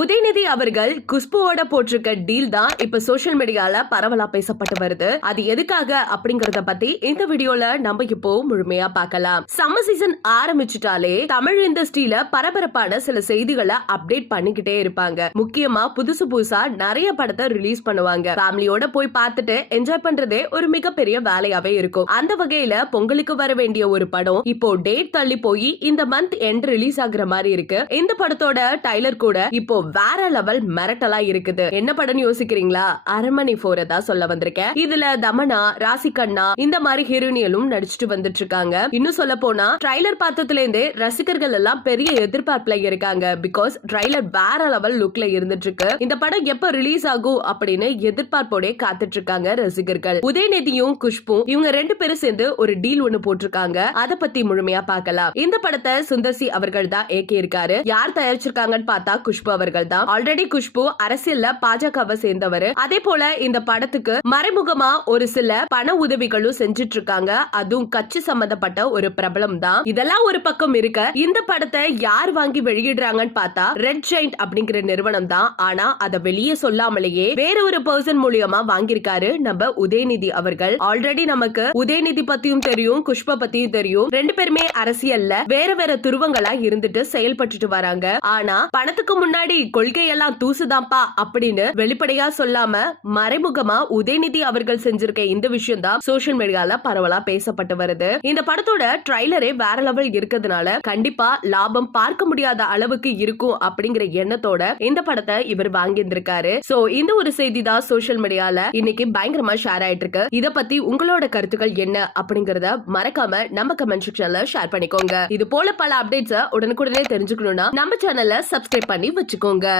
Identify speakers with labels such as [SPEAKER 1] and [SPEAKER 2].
[SPEAKER 1] உதயநிதி அவர்கள் குஷ்புவோட போட்டிருக்க டீல் தான் இப்ப சோஷியல் மீடியால பரவலா பேசப்பட்டு வருது. அது எதுக்காக அப்படிங்கறத பத்தி இந்த வீடியோல நம்ம இப்போ முழுமையா பார்க்கலாம். சம்மர் சீசன் ஆரம்பிச்சுட்டாலே தமிழ் இண்டஸ்ட்ரியில பரபரப்பான சில செய்திகளை அப்டேட் பண்ணிக்கிட்டே இருப்பாங்க. முக்கியமா புதுசு புதுசா நிறைய படத்தை ரிலீஸ் பண்ணுவாங்க. ஃபேமிலியோட போய் பார்த்துட்டு என்ஜாய் பண்றதே ஒரு மிகப்பெரிய வேலையாவே இருக்கும். அந்த வகையில பொங்கலுக்கு வர வேண்டிய ஒரு படம் இப்போ டேட் தள்ளி போய் இந்த மந்த் எண்ட் ரிலீஸ் ஆகுற மாதிரி இருக்கு. இந்த படத்தோட டைலர் கூட இப்போ வேற லெவல் மிரட்டலா இருக்குது. என்ன படம்னு யோசிக்கிறீங்களா? அரண்மனை போரை தான் சொல்ல வந்திருக்கேன். இதுல தமனா ராசிகண்ணா இந்த மாதிரி ஹீரோயினியலும் நடிச்சிட்டு வந்துட்டு இருக்காங்க இன்னும் சொல்ல போனா ட்ரைலர் பார்த்ததுல இருந்தே ரசிகர்கள் எல்லாம் பெரிய எதிர்பார்ப்புல இருக்காங்க. பிகாஸ் ட்ரைலர் வேற லெவல் லுக்ல இருந்துட்டு இருக்கு இந்த படம் எப்ப ரிலீஸ் ஆகும் அப்படின்னு எதிர்பார்ப்போட காத்துட்டு இருக்காங்க ரசிகர்கள். உதயநிதியும் குஷ்பும் இவங்க ரெண்டு பேரும் சேர்ந்து ஒரு டீல் ஒண்ணு போட்டிருக்காங்க. அத பத்தி முழுமையா பார்க்கலாம். இந்த படத்தை சுந்தர்சி அவர்கள் தான் ஏக்கி இருக்காரு. யார் தயாரிச்சிருக்காங்கன்னு பார்த்தா குஷ்பு அவர்கள். தான் ஆல்ரெடி குஷ்பு அரசியல்ல பாஜகவை சேர்ந்தவர். அதே போல இந்த படத்துக்கு மறைமுகமா ஒரு சில பண உதவிகளும் செஞ்சுட்டு இருக்காங்க அதுவும் கட்சி சம்பந்தப்பட்ட ஒரு பிரபலம் தான் இதெல்லாம் ஒரு பக்கம் இருக்க இந்த படத்தை யார் வாங்கி வெளியிடுறாங்கன்னு பார்த்தா ரெட் ஜெயிண்ட் அப்படிங்கிற நிறுவனம் தான் ஆனா அதை வெளியே சொல்லாமலேயே வேற ஒரு பர்சன் மூலியமா வாங்கியிருக்காரு நம்ம உதயநிதி அவர்கள். ஆல்ரெடி நமக்கு உதயநிதி பத்தியும் தெரியும் குஷ்பா பத்தியும் தெரியும். ரெண்டு பேருமே அரசியல்ல வேற வேற துருவங்களா இருந்துட்டு செயல்பட்டுட்டு வராங்க. ஆனா பணத்துக்கு முன்னாடி கொள்கையெல்லாம் தூசுதான்ப்பா அப்படின்னு வெளிப்படையா சொல்லாம மறைமுகமா உதயநிதி அவர்கள் செஞ்சிருக்க இந்த விஷயம் தான் சோசியல் மீடியால பரவலா பேசப்பட்டு வருது. இந்த படத்தோட ட்ரைலரே வேற லெவல் இருக்கிறதுனால கண்டிப்பா லாபம் பார்க்க முடியாத அளவுக்கு இருக்கும் அப்படிங்கிற எண்ணத்தோட இந்த படத்தை இவர் வாங்கியிருந்திருக்காரு. சோ இந்த ஒரு செய்தி தான் சோசியல் மீடியால இன்னைக்கு பயங்கரமா ஷேர் ஆயிட்டு இருக்கு இத பத்தி உங்களோட கருத்துக்கள் என்ன அப்படிங்கறத மறக்காம நம்ம கமெண்ட் செக்ஷன்ல ஷேர் பண்ணிக்கோங்க. இது போல பல அப்டேட்ஸ் உடனுக்குடனே தெரிஞ்சுக்கணும்னா நம்ம சேனல்ல சப்ஸ்கிரைப் பண்ணி வச்சுக்கோங்க. அவங்க